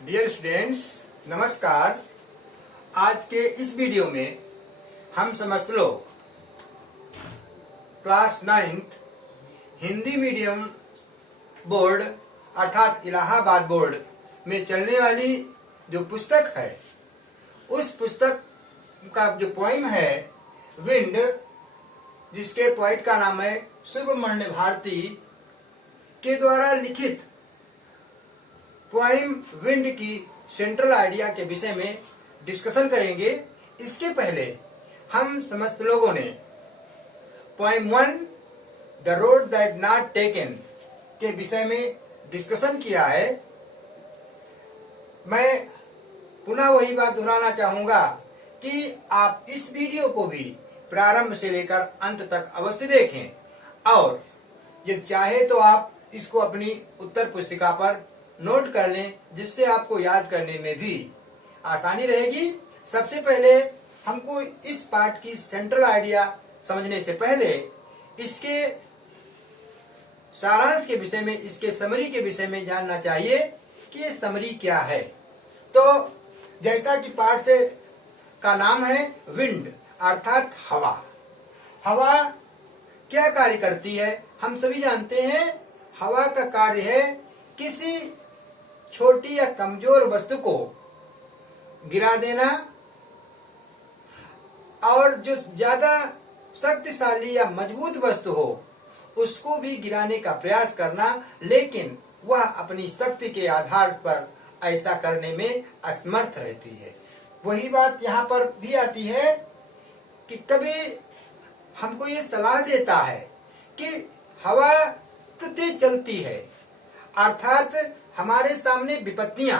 Dear students, नमस्कार। आज के इस वीडियो में हम समस्त लोग class 9th Hindi medium board अर्थात इलाहाबाद बोर्ड में चलने वाली जो पुस्तक है, उस पुस्तक का जो पोइम है विंड, जिसके पोइट का नाम है सुब्रमण्य भारती, के द्वारा लिखित पोइम विंड की सेंट्रल आइडिया के विषय में डिस्कशन करेंगे। इसके पहले हम समस्त लोगों ने poem 1 the road that not taken के विषय में डिस्कशन किया है। मैं पुनः वही बात दोहराना चाहूंगा कि आप इस वीडियो को भी प्रारंभ से लेकर अंत तक अवश्य देखें और यदि चाहे तो आप इसको अपनी उत्तर पुस्तिका पर नोट कर लें, जिससे आपको याद करने में भी आसानी रहेगी। सबसे पहले हमको इस पार्ट की सेंट्रल आइडिया समझने से पहले इसके सारांश के विषय में, इसके समरी के विषय में जानना चाहिए कि ये समरी क्या है। तो जैसा कि पाठ से का नाम है विंड अर्थात हवा। हवा क्या कार्य करती है, हम सभी जानते हैं। हवा का कार्य है किसी छोटी या कमजोर वस्तु को गिरा देना और जो ज्यादा शक्तिशाली या मजबूत वस्तु हो उसको भी गिराने का प्रयास करना, लेकिन वह अपनी शक्ति के आधार पर ऐसा करने में असमर्थ रहती है। वही बात यहाँ पर भी आती है कि कभी हमको ये सलाह देता है कि हवा तो तेज चलती है, अर्थात हमारे सामने विपत्तियां,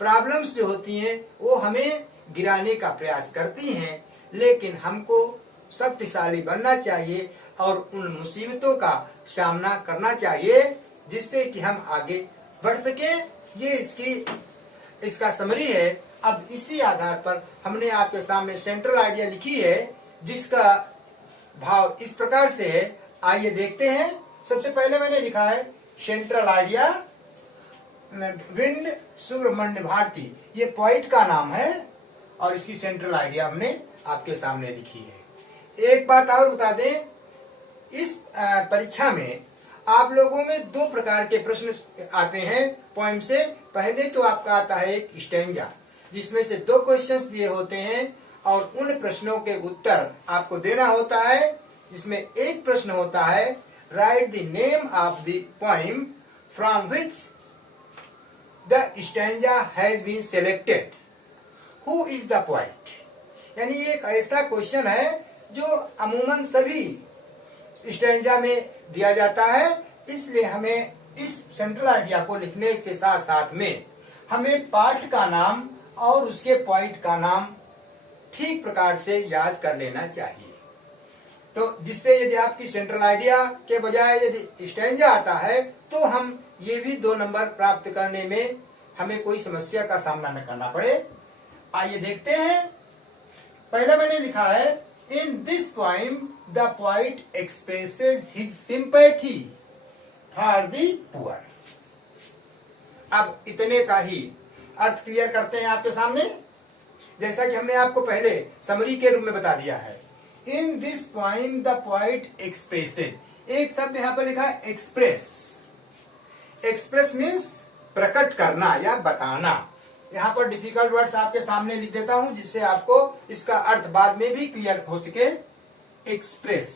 प्रॉब्लम्स जो होती हैं वो हमें गिराने का प्रयास करती हैं, लेकिन हमको शक्तिशाली बनना चाहिए और उन मुसीबतों का सामना करना चाहिए जिससे कि हम आगे बढ़ सके। ये इसका समरी है। अब इसी आधार पर हमने आपके सामने सेंट्रल आइडिया लिखी है, जिसका भाव इस प्रकार से है। आइए देखते हैं। सबसे पहले मैंने लिखा है central idea wind Subramanya Bharati, ये पोइट का नाम है और इसकी सेंट्रल आइडिया हमने आपके सामने लिखी है। एक बात और बता दें, इस परीक्षा में आप लोगों में दो प्रकार के प्रश्न आते हैं पोइम से। पहले तो आपका आता है एक स्टैंजा, जिसमें से 2 क्वेश्चंस दिए होते हैं और उन प्रश्नों के उत्तर आपको देना होता है। जिसमें एक प्रश्न होता है write the name of the poem from which the stanza has been selected, who is the poet. यानी ये एक ऐसा क्वेश्चन है जो अमूमन सभी स्टैंजा में दिया जाता है। इसलिए हमें इस सेंट्रल आइडिया को लिखने के साथ साथ में हमें पाठ का नाम और उसके पॉइंट का नाम ठीक प्रकार से याद कर लेना चाहिए। तो जिससे यदि आपकी सेंट्रल आइडिया के बजाय यदि स्टैंजा आता है तो हम ये भी 2 नंबर प्राप्त करने में हमें कोई समस्या का सामना न करना पड़े। आइए देखते हैं। पहला मैंने लिखा है in this poem the poet expresses his sympathy for the poor. अब इतने का ही अर्थ क्लियर करते हैं आपके सामने, जैसा कि हमने आपको पहले समरी के रूप में बता दिया है। In this poem the poet expresses, एक शब्द यहाँ पर लिखा है एक्सप्रेस। एक्सप्रेस मीन्स प्रकट करना या बताना। यहाँ पर डिफिकल्ट वर्ड्स आपके सामने लिख देता हूं, जिससे आपको इसका अर्थ बाद में भी क्लियर हो सके। एक्सप्रेस,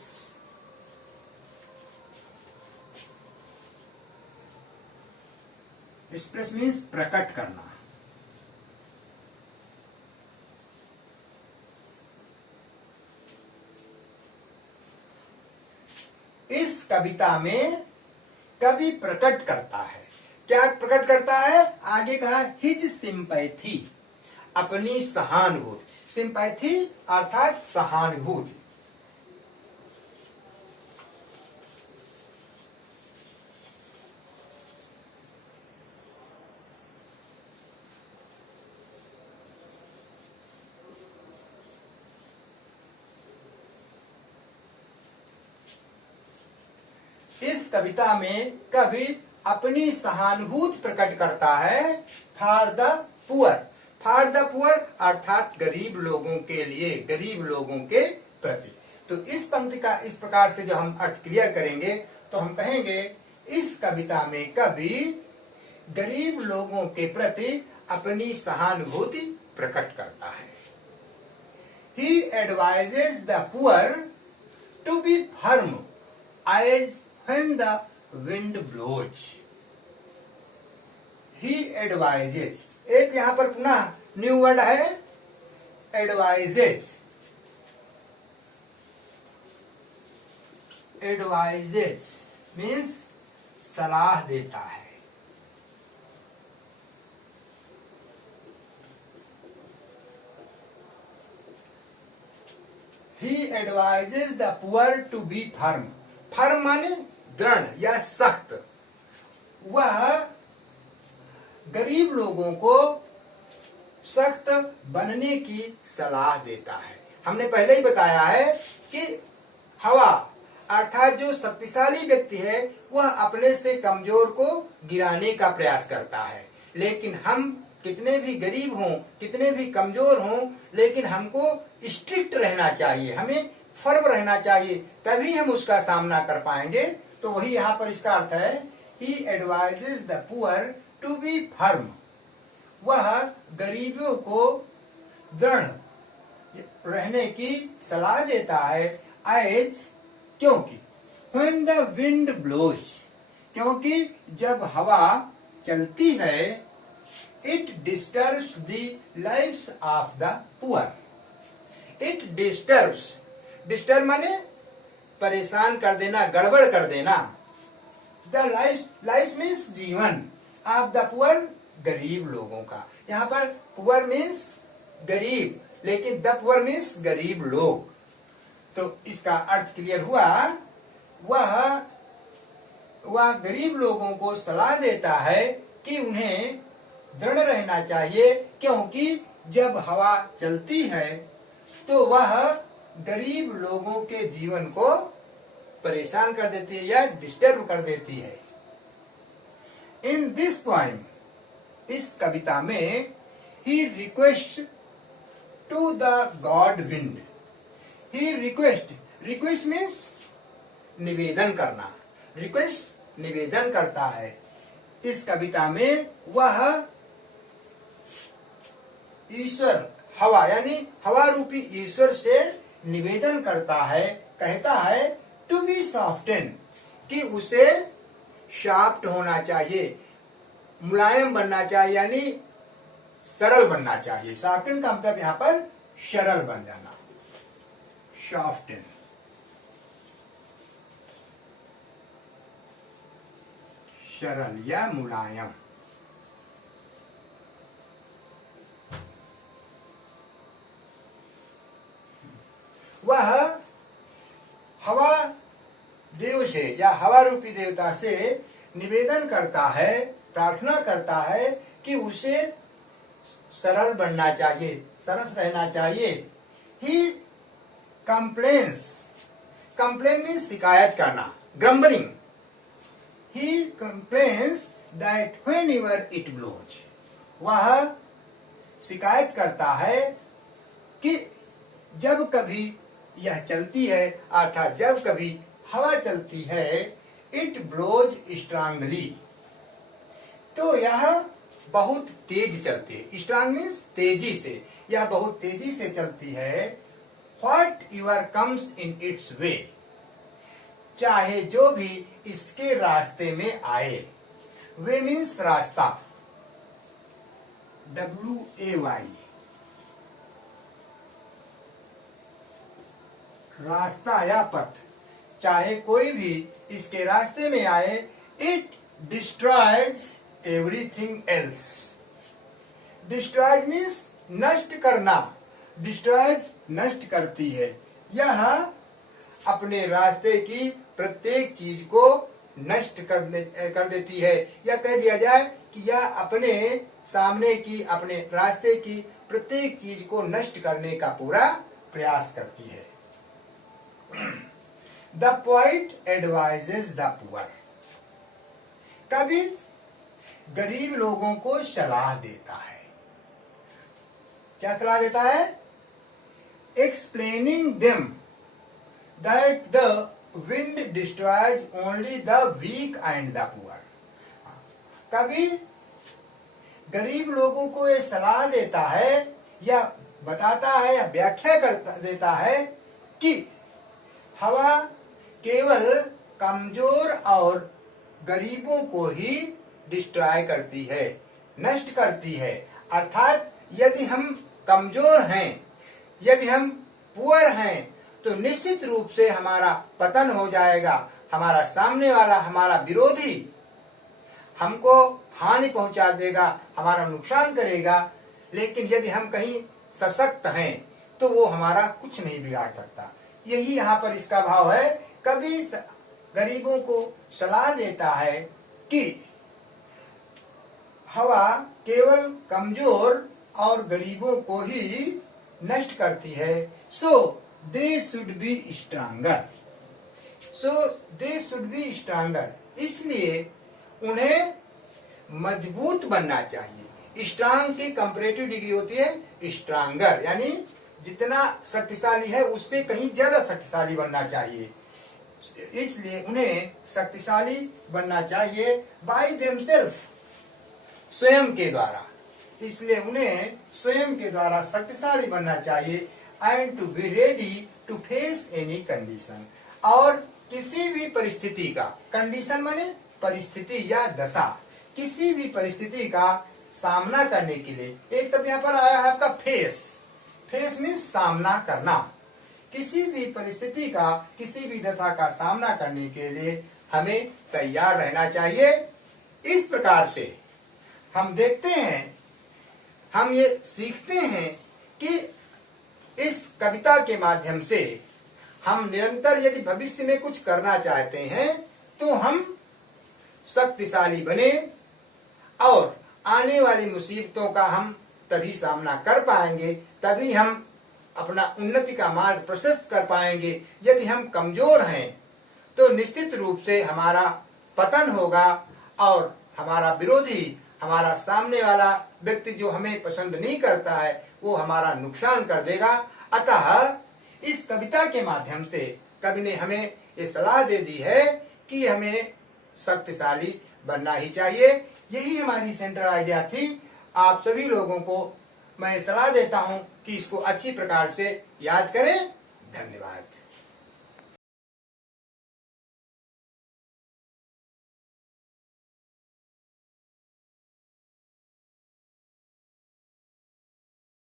एक्सप्रेस मीन्स प्रकट करना। इस कविता में कवि प्रकट करता है, क्या प्रकट करता है? आगे कहा हिज सिंपैथी, अपनी सहानुभूति। सिंपैथी अर्थात सहानुभूति। इस कविता में कवि अपनी सहानुभूति प्रकट करता है for the poor. For the poor अर्थात गरीब लोगों के लिए, गरीब लोगों के प्रति। तो इस पंक्ति का इस प्रकार से जो हम अर्थ क्लियर करेंगे तो हम कहेंगे इस कविता में कवि गरीब लोगों के प्रति अपनी सहानुभूति प्रकट करता है। He advises the poor to be firm as when the wind blows. He advises, एक यहां पर पुनः न्यू वर्ड है advises। advises मीन्स सलाह देता है। He advises the poor to be firm। Firm माने दृढ़ या सख्त। वह गरीब लोगों को सख्त बनने की सलाह देता है। हमने पहले ही बताया है कि हवा अर्थात जो शक्तिशाली व्यक्ति है वह अपने से कमजोर को गिराने का प्रयास करता है, लेकिन हम कितने भी गरीब हों, कितने भी कमजोर हों, लेकिन हमको स्ट्रिक्ट रहना चाहिए, हमें फर्म रहना चाहिए, तभी हम उसका सामना कर पाएंगे। तो वही यहाँ पर इसका अर्थ है he advises the poor to be firm. वह गरीबों को दृढ़ रहने की सलाह देता है। एज क्योंकि when the wind blows, क्योंकि जब हवा चलती है it disturbs the lives of the poor। it disturbs, disturb माने परेशान कर देना, गड़बड़ कर देना। the life means जीवन of the poor, गरीब लोगों का। यहाँ पर पुअर मीन्स गरीब, लेकिन द पुअर मीन्स गरीब लोग। तो इसका अर्थ क्लियर हुआ। वह गरीब लोगों को सलाह देता है कि उन्हें दृढ़ रहना चाहिए, क्योंकि जब हवा चलती है तो वह गरीब लोगों के जीवन को परेशान कर देती है या डिस्टर्ब कर देती है। इन दिस पोएम, इस कविता में he request to the god wind. He request means निवेदन करना, रिक्वेस्ट निवेदन करता है। इस कविता में वह ईश्वर हवा यानी हवा रूपी ईश्वर से निवेदन करता है, कहता है टू बी सॉफ्टेन, कि उसे शाफ्ट होना चाहिए, मुलायम बनना चाहिए, यानी सरल बनना चाहिए। सॉफ्टेन का मतलब यहाँ पर सरल बन जाना, सॉफ्टेन। सरल या मुलायम। वह हवा देव से या हवा रूपी देवता से निवेदन करता है, प्रार्थना करता है कि उसे सरल बनना चाहिए, सरस रहना चाहिए। ही कंप्लेन्स, कंप्लेन मीन्स शिकायत करना, grumbling. He complains that whenever it blows, वह शिकायत करता है कि जब कभी यह चलती है, अर्थात जब कभी हवा चलती है, it blows strongly, तो यह बहुत तेज चलती है। स्ट्रांग मीन्स तेजी से, यह बहुत तेजी से चलती है। Whatever comes in its way, चाहे जो भी इसके रास्ते में आए। वे मीन्स रास्ता, WAY, रास्ता या पथ, चाहे कोई भी इसके रास्ते में आए। It destroys everything else. Destroyed means नष्ट करना, डिस्ट्रॉयज नष्ट करती है। यह अपने रास्ते की प्रत्येक चीज को नष्ट कर देती है, या कह दिया जाए कि यह अपने सामने की, अपने रास्ते की प्रत्येक चीज को नष्ट करने का पूरा प्रयास करती है। The poet advises the poor, कवि गरीब लोगों को सलाह देता है। क्या सलाह देता है? Explaining them that the wind destroys only the weak and the poor. कवि गरीब लोगों को ये सलाह देता है या बताता है या व्याख्या करता देता है कि हवा केवल कमजोर और गरीबों को ही डिस्ट्रॉय करती है, नष्ट करती है। अर्थात यदि हम कमजोर हैं, यदि हम पुअर हैं, तो निश्चित रूप से हमारा पतन हो जाएगा। हमारा सामने वाला, हमारा विरोधी हमको हानि पहुंचा देगा, हमारा नुकसान करेगा। लेकिन यदि हम कहीं सशक्त हैं तो वो हमारा कुछ नहीं बिगाड़ सकता। यही यहाँ पर इसका भाव है। कभी गरीबों को सलाह देता है कि हवा केवल कमजोर और गरीबों को ही नष्ट करती है। So they should be stronger. So they should be stronger. इसलिए उन्हें मजबूत बनना चाहिए। स्ट्रांग की कंपैरेटिव डिग्री होती है स्ट्रांगर, यानी जितना शक्तिशाली है उससे कहीं ज्यादा शक्तिशाली बनना चाहिए। इसलिए उन्हें शक्तिशाली बनना चाहिए बाय देमसेल्फ, स्वयं के द्वारा। इसलिए उन्हें स्वयं के द्वारा शक्तिशाली बनना चाहिए। And to be ready to face any condition. और किसी भी परिस्थिति का, कंडीशन माने परिस्थिति या दशा, किसी भी परिस्थिति का सामना करने के लिए, एक शब्द यहाँ पर आया है आपका फेस। फेस मीन्स सामना करना। किसी भी परिस्थिति का, किसी भी दशा का सामना करने के लिए हमें तैयार रहना चाहिए। इस प्रकार से हम देखते हैं, हम ये सीखते हैं कि इस कविता के माध्यम से हम निरंतर यदि भविष्य में कुछ करना चाहते हैं तो हम शक्तिशाली बने और आने वाली मुसीबतों का हम तभी सामना कर पाएंगे, तभी हम अपना उन्नति का मार्ग प्रशस्त कर पाएंगे। यदि हम कमजोर हैं तो निश्चित रूप से हमारा पतन होगा और हमारा विरोधी, हमारा सामने वाला व्यक्ति जो हमें पसंद नहीं करता है, वो हमारा नुकसान कर देगा। अतः इस कविता के माध्यम से कवि ने हमें ये सलाह दे दी है कि हमें शक्तिशाली बनना ही चाहिए। यही हमारी सेंट्रल आइडिया थी। आप सभी लोगों को मैं सलाह देता हूं कि इसको अच्छी प्रकार से याद करें। धन्यवाद।